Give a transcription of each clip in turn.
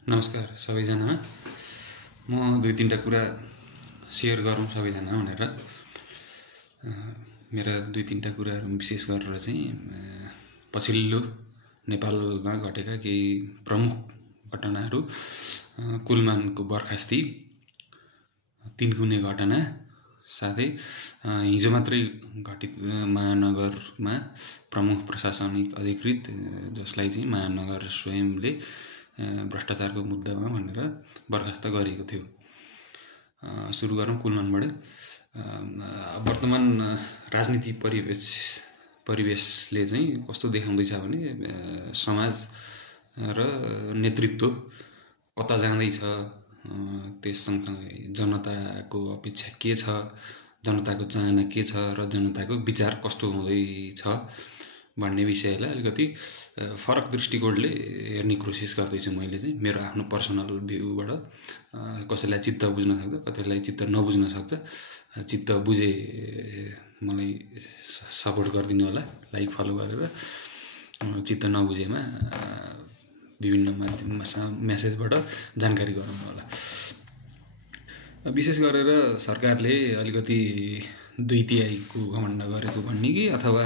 नमस्कार सबैजना। म दुई तीनटा कुरा सेयर गरौँ सबैजना भनेर मेरा दुई तीनटा कुराहरू विशेष गरेर चाहिँ पछिल्लो नेपालमा घटेका केही प्रमुख घटनाहरू, कुलमानको बर्खास्ती, तिनकुने घटना, साथै हिजो मात्रै घटित महानगरमा प्रमुख प्रशासनिक अधिकृत जसलाई चाहिँ महानगर स्वयंले भ्रष्टाचारको मुद्दामा भनेर बर्खास्त गरेको थियो। सुरु गरौँ कुलमानबाट। वर्तमान राजनीति परिवेशले चाहिँ कस्तो देखाउँदैछ भने समाज र नेतृत्व कता जाँदैछ, त्यससँगसँगै जनताको अपेक्षा के छ, जनताको चाहना के छ र जनताको विचार कस्तो हुँदैछ भन्ने विषयलाई अलिकति फरक दृष्टिकोणले हेर्ने कोसिस गर्दैछु मैले चाहिँ मेरो आफ्नो पर्सनल भ्यूबाट। कसैलाई चित्त बुझ्न सक्छ, कतिलाई चित्त नबुझ्न सक्छ। चित्त बुझे मलाई सपोर्ट गरिदिनु होला, लाइक फलो गरेर। चित्त नबुझेमा विभिन्न माध्यममा मेसेजबाट जानकारी गराउनु होला। विशेष गरेर सरकारले अलिकति 2/3 घमण्ड गरेको भन्ने कि अथवा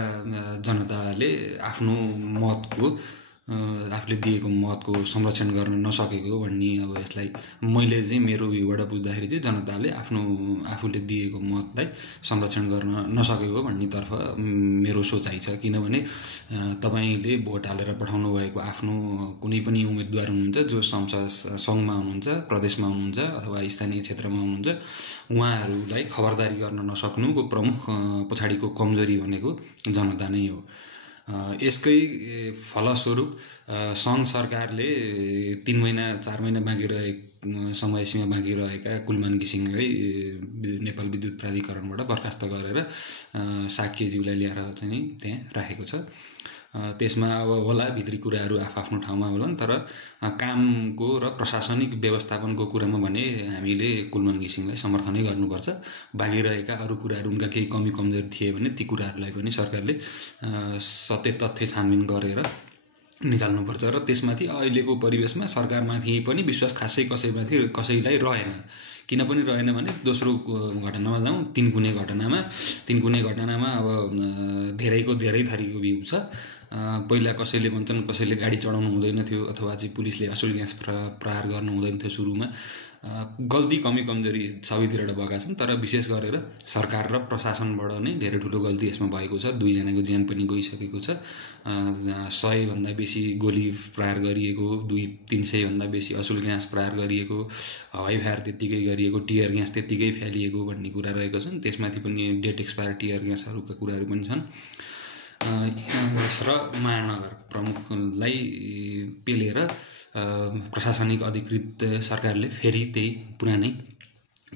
जनताले आफ्नो मतको आफूले दिएको मतको संरक्षण गर्न नसकेको भन्ने, अब यसलाई मैले चाहिँ मेरो भ्यूबाट बुझ्दाखेरि चाहिँ जनताले आफूले दिएको मतलाई संरक्षण गर्न नसकेको भन्नेतर्फ मेरो सोचाइ छ। किनभने तपाईँले भोट हालेर पठाउनु भएको आफ्नो कुनै पनि उम्मेदवार हुनुहुन्छ जो सङ्घमा हुनुहुन्छ, प्रदेशमा हुनुहुन्छ अथवा स्थानीय क्षेत्रमा हुनुहुन्छ, उहाँहरूलाई खबरदारी गर्न नसक्नुको प्रमुख पछाडिको कमजोरी भनेको जनता नै हो। यसकै फलस्वरूप सङ्घ सरकारले 3 महिना 4 महिना बाँकी समय सीमा बाँकी रहेका कुलमान घिसिङलाई नेपाल विद्युत प्राधिकरणबाट बर्खास्त गरेर साक्यज्यूलाई ल्याएर चाहिँ त्यहाँ राखेको छ। त्यसमा अब होला भित्री कुराहरू आफ्नो ठाउँमा होलान्, तर कामको र प्रशासनिक व्यवस्थापनको कुरामा भने हामीले कुलमान घिसिङलाई समर्थनै गर्नुपर्छ। बाँकी रहेका अरू कुराहरू, उनका केही कमी कमजोरी थिए भने ती कुराहरूलाई पनि सरकारले सत्य तथ्य छानबिन गरेर निकाल्नुपर्छ। र त्यसमाथि अहिलेको परिवेशमा सरकारमाथि पनि विश्वास खासै कसैलाई रहेन। किन पनि रहेन भने दोस्रो घटनामा जाउँ, तिनकुने घटनामा अब धेरै थरीको भ्यू छ। पहिला कसैले भन्छन् कसैले गाडी चढाउनु हुँदैन थियो अथवा चाहिँ पुलिसले असुल ग्यास प्रहार गर्नु हुँदैन थियो। सुरुमा गल्ती कमी कमजोरी सबैतिरबाट भएका छन्, तर विशेष गरेर सरकार र प्रशासनबाट नै धेरै ठुलो गल्ती यसमा भएको छ। 2 जनाको ज्यान पनि गइसकेको छ। 100 भन्दा बेसी गोली प्रहार गरिएको, 200-300 भन्दा बेसी असुल ग्यास प्रहार गरिएको, हवाई फायर त्यत्तिकै गरिएको, टियर ग्यास त्यत्तिकै फ्यालिएको भन्ने कुरा रहेको छन्। त्यसमाथि पनि डेट एक्सपायर टियर ग्यासहरूका कुराहरू पनि छन्। र महानगर प्रमुखलाई पेलेर प्रशासनिक अधिकृत सरकारले फेरि त्यही पुरानै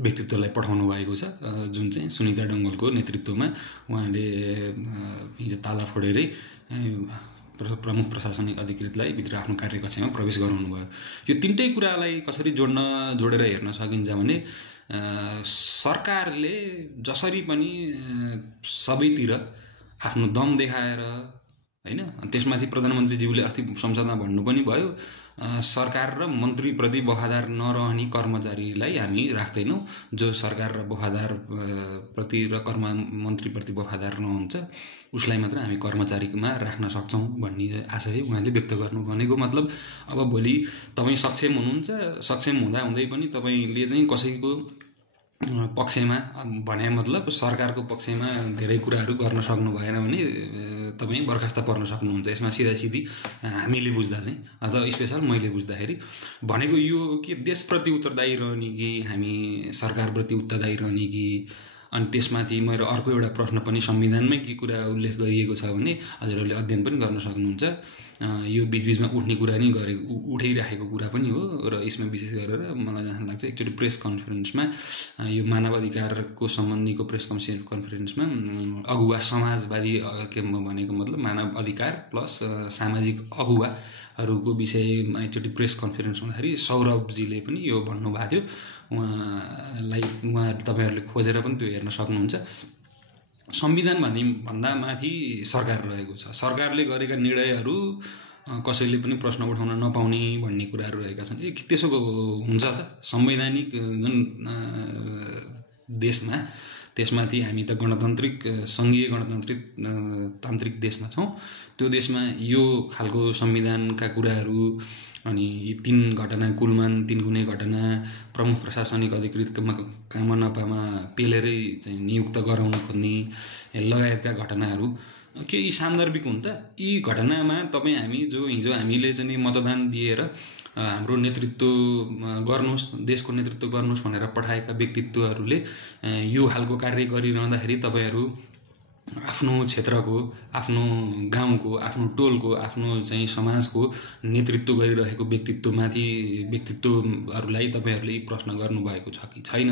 व्यक्तित्वलाई पठाउनु भएको छ, जुन चाहिँ सुनिता डङ्गलको नेतृत्वमा। उहाँले हिजो ताला फोडेरै प्रमुख प्रशासनिक अधिकृतलाई भित्र आफ्नो कार्यकक्षमा प्रवेश गराउनु भयो। यो तीनटै कुरालाई कसरी जोडेर हेर्न सकिन्छ भने सरकारले जसरी पनि सबैतिर आफ्नो दम देखाएर, हैन, त्यसमाथि प्रधानमन्त्रीज्यूले अस्ति संसदमा भन्नु पनि भयो, सरकार र मन्त्रीप्रति वफादार नरहने कर्मचारीलाई हामी राख्दैनौँ। जो सरकार र वफादार प्रति र मन्त्रीप्रति वफादार नहुन्छ उसलाई मात्र हामी कर्मचारीमा राख्न सक्छौँ भन्ने आशय उहाँले व्यक्त गर्नु। भनेको मतलब अब भोलि तपाईँ सक्षम हुनुहुन्छ, सक्षम हुँदै पनि तपाईँले चाहिँ कसैको पक्षमा भने मतलब सरकारको पक्षमा धेरै कुराहरू गर्न सक्नु भएन भने तपाईँ बर्खास्त पर्न सक्नुहुन्छ। यसमा सिधी हामीले बुझ्दा चाहिँ, अझ स्पेसल मैले बुझ्दाखेरि भनेको यो कि देशप्रति उत्तरदायी रहने कि हामी सरकारप्रति उत्तरदायी रहने कि। अनि त्यसमाथि मेरो अर्को एउटा प्रश्न पनि संविधानमै के कुरा उल्लेख गरिएको छ भने हजुरहरूले अध्ययन पनि गर्न सक्नुहुन्छ। यो बिचबिचमा उठ्ने कुरा नै उठाइराखेको कुरा पनि हो। र यसमा विशेष गरेर मलाई जहाँ लाग्छ एकचोटि प्रेस कन्फरेन्समा यो मानवाधिकारको सम्बन्धीको प्रेस कन्फरेन्समा अगुवा समाजवादी के भनेको मतलब मानव अधिकार प्लस सामाजिक अगुवाहरूको विषयमा एकचोटि प्रेस कन्फरेन्स हुँदाखेरि सौरभजीले पनि यो भन्नुभएको थियो। उहाँ तपाईँहरूले खोजेर पनि त्यो हेर्न सक्नुहुन्छ। संविधान भन्दा माथि सरकार रहेको छ। सरकारले गरेका निर्णयहरू कसैले पनि प्रश्न उठाउन नपाउने भन्ने कुराहरू रहेका छन्। त्यसो हुन्छ त संवैधानिक जुन देशमा त्यसमाथि हामी त गणतान्त्रिक सङ्घीय तान्त्रिक देशमा छौँ। त्यो देशमा यो खालको संविधानका कुराहरू अनि यी 3 घटना कुलमान 3 गुणे घटना प्रमुख प्रशासनिक अधिकृत कामनापामा पेलेरै चाहिँ नियुक्त गराउन खोज्ने लगायतका घटनाहरू केही सान्दर्भिक हुन् त? यी घटनामा हामी हिजो हामीले चाहिँ मतदान दिएर हाम्रो नेतृत्व गर्नुहोस्, देशको नेतृत्व गर्नुहोस् भनेर पठाएका व्यक्तित्वहरूले यो खालको कार्य गरिरहँदाखेरि तपाईँहरू आफ्नो क्षेत्रको, आफ्नो गाउँको, आफ्नो टोलको, आफ्नो चाहिँ समाजको नेतृत्व गरिरहेको व्यक्तित्वहरूलाई तपाईँहरूले प्रश्न गर्नुभएको छ कि छैन?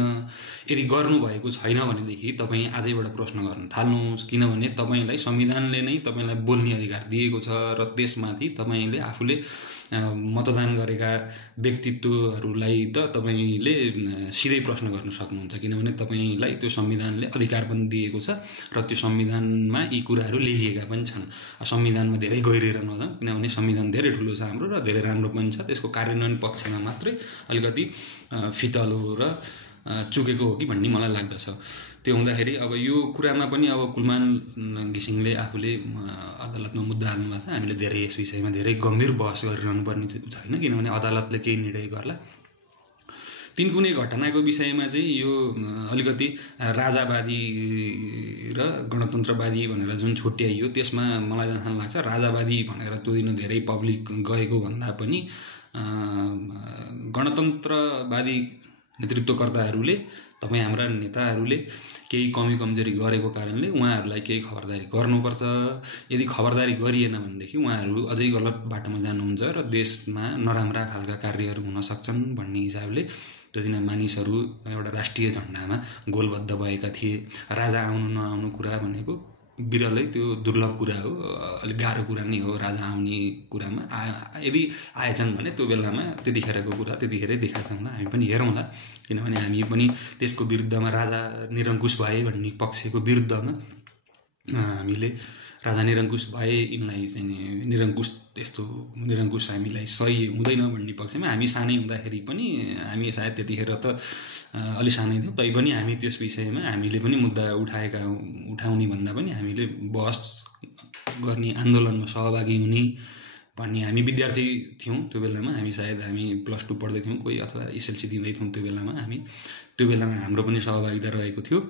यदि गर्नुभएको छैन भनेदेखि तपाईँ आजैबाट प्रश्न गर्न थाल्नुहोस्, किनभने तपाईँलाई संविधानले नै तपाईँलाई बोल्ने अधिकार दिएको छ र त्यसमाथि तपाईँले आफूले मतदान गरेका व्यक्तित्वहरूलाई त तपाईँले सिधै प्रश्न गर्न सक्नुहुन्छ, किनभने तपाईँलाई त्यो संविधानले अधिकार पनि दिएको छ र त्यो संविधानमा यी कुराहरू लेखिएका पनि छन्। संविधानमा धेरै गहिरिएर नजाउँ, किनभने संविधान धेरै ठुलो छ हाम्रो र धेरै राम्रो पनि छ। त्यसको कार्यान्वयन पक्षमा मात्रै अलिकति फितलो र चुकेको हो कि भन्ने मलाई लाग्दछ। त्यो हुँदाखेरि अब यो कुरामा पनि अब कुलमान घिसिङले आफूले अदालतमा मुद्दा हाल्नुभएको छ। हामीले धेरै यस विषयमा धेरै गम्भीर बहस गरिरहनु पर्ने छैन, किनभने अदालतले केही निर्णय गर्ला। 3 कुने घटनाको विषयमा चाहिँ यो अलिकति राजावादी र गणतन्त्रवादी भनेर जुन छुट्याइयो त्यसमा मलाई जहाँ लाग्छ राजावादी भनेर त्यो दिन धेरै पब्लिक गएको भन्दा पनि गणतन्त्रवादी नेतृत्वकर्ताहरूले तपाईँ हाम्रा नेताहरूले केही कमी कमजोरी गरेको कारणले उहाँहरूलाई केही खबरदारी गर्नुपर्छ। यदि खबरदारी गरिएन भनेदेखि उहाँहरू अझै गलत बाटोमा जानुहुन्छ र देशमा नराम्रा खालका कार्यहरू हुन सक्छन् भन्ने हिसाबले त्यो दिन मानिसहरू एउटा राष्ट्रिय झन्डामा गोलबद्ध भएका थिए। राजा आउनु नआउनु कुरा भनेको बिरलै त्यो दुर्लभ कुरा हो, अलिक गाह्रो कुरा नै हो राजा आउने कुरामा। यदि आएछन् भने त्यो बेलामा त्यतिखेरको कुरा त्यतिखेरै देखाएछन् हामी पनि हेरौँला, किनभने हामी पनि त्यसको विरुद्धमा राजा निरङ्कुश भए भन्ने पक्षको विरुद्धमा हामीले राजा निरङ्कुश भए यिनलाई चाहिँ निरङ्कुश हामीलाई सही हुँदैन भन्ने पक्षमा हामी सानै हुँदाखेरि पनि हामी सायद त्यतिखेर त अलि सानै थियौँ, तैपनि हामी त्यस विषयमा हामीले पनि मुद्दा उठाउने भन्दा पनि हामीले बहस गर्ने आन्दोलनमा सहभागी हुने भन्ने हामी विद्यार्थी थियौँ त्यो बेलामा। हामी +2 पढ्दै थियौँ कोही अथवा SLC दिँदै थियौँ त्यो बेलामा। त्यो बेलामा हाम्रो पनि सहभागिता रहेको थियो।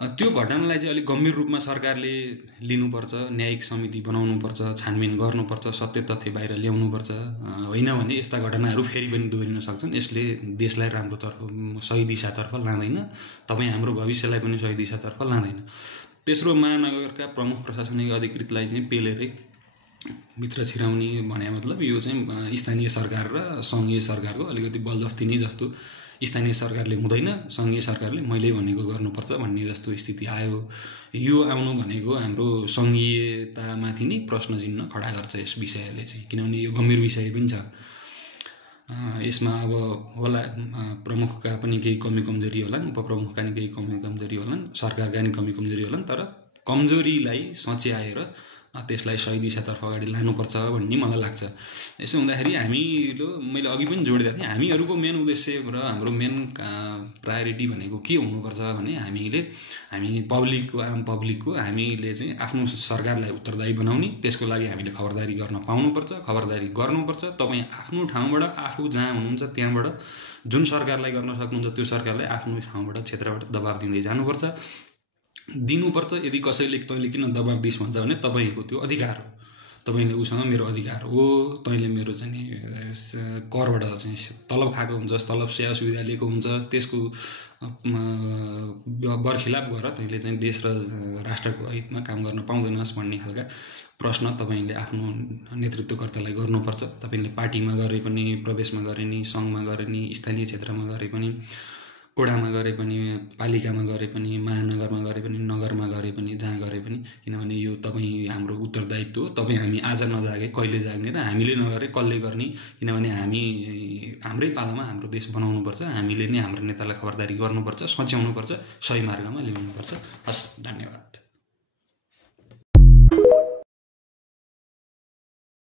त्यो घटनालाई चाहिँ अलिक गम्भीर रूपमा सरकारले लिनुपर्छ, न्यायिक समिति बनाउनुपर्छ, छानबिन गर्नुपर्छ, सत्य तथ्य बाहिर ल्याउनुपर्छ। होइन भने यस्ता घटनाहरू फेरि पनि दोहोरिन सक्छन्। यसले देशलाई सही दिशातर्फ लाँदैन, तपाईँ हाम्रो भविष्यलाई पनि सही दिशातर्फ लाँदैन। तेस्रो, महानगरका प्रमुख प्रशासनिक अधिकृतलाई चाहिँ पेलेरै भित्र छिराउने भने मतलब यो चाहिँ स्थानीय सरकार र सङ्घीय सरकारको अलिकति बलजफ्ती नै जस्तो। स्थानीय सरकारले हुँदैन, सङ्घीय सरकारले मैले भनेको गर्नुपर्छ भन्ने जस्तो स्थिति आयो। यो आउनु भनेको हाम्रो सङ्घीयतामाथि नै प्रश्न चिन्ह खडा गर्छ यस विषयले चाहिँ, किनभने यो गम्भीर विषय पनि छ। यसमा अब होला प्रमुखका पनि केही कमी कमजोरी होलान्, उपप्रमुखका पनि केही कमी कमजोरी होलान्, सरकारका पनि कमी कमजोरी होलान्, तर कमजोरीलाई सच्याएर त्यसलाई सही दिशातर्फ अगाडि लानुपर्छ भन्ने मलाई लाग्छ। यसो हुँदाखेरि मैले अघि पनि जोडिदिएको थिएँ, हामीहरूको मेन उद्देश्य र हाम्रो मेन प्रायोरिटी भनेको के हुनुपर्छ भने हामी आम पब्लिकको हामीले चाहिँ आफ्नो सरकारलाई उत्तरदायी बनाउने, त्यसको लागि हामीले खबरदारी गर्न पाउनुपर्छ, खबरदारी गर्नुपर्छ। तपाईँ आफ्नो ठाउँबाट आफू जहाँ हुनुहुन्छ त्यहाँबाट जुन सरकारलाई गर्न सक्नुहुन्छ त्यो सरकारलाई आफ्नो ठाउँबाट क्षेत्रबाट दबाब दिँदै जानुपर्छ, दिनुपर्छ। यदि कसैले तैँले किन दबाब दिस भन्छ भने तपाईँको त्यो अधिकार हो, तपाईँले उसँग मेरो अधिकार हो, तैँले मेरो चाहिँ करबाट चाहिँ तलब खाएको हुन्छस्, तलब सेवा सुविधा लिएको हुन्छ, त्यसको बरखिलाप गरेर तैँले चाहिँ देश र राष्ट्रको हितमा काम गर्न पाउँदैनस् भन्ने खालका प्रश्न तपाईँले आफ्नो नेतृत्वकर्तालाई गर्नुपर्छ। तपाईँले पार्टीमा गरे पनि, प्रदेशमा गरे नि, सङ्घमा गरे नि, स्थानीय क्षेत्रमा गरे पनि, वडामा गरे पनि, पालिकामा गरे पनि, महानगरमा गरे पनि, नगरमा गरे पनि, जहाँ गरे पनि, किनभने यो तपाईँ हाम्रो उत्तरदायित्व हो। तपाईँ हामी आज नजागे कहिले जाग्ने र हामीले नगरे कसले गर्ने, किनभने हाम्रै पालामा हाम्रो देश बनाउनुपर्छ। हामीले नै हाम्रो नेतालाई खबरदारी गर्नुपर्छ, सच्याउनुपर्छ, सही मार्गमा ल्याउनुपर्छ। हस्, धन्यवाद।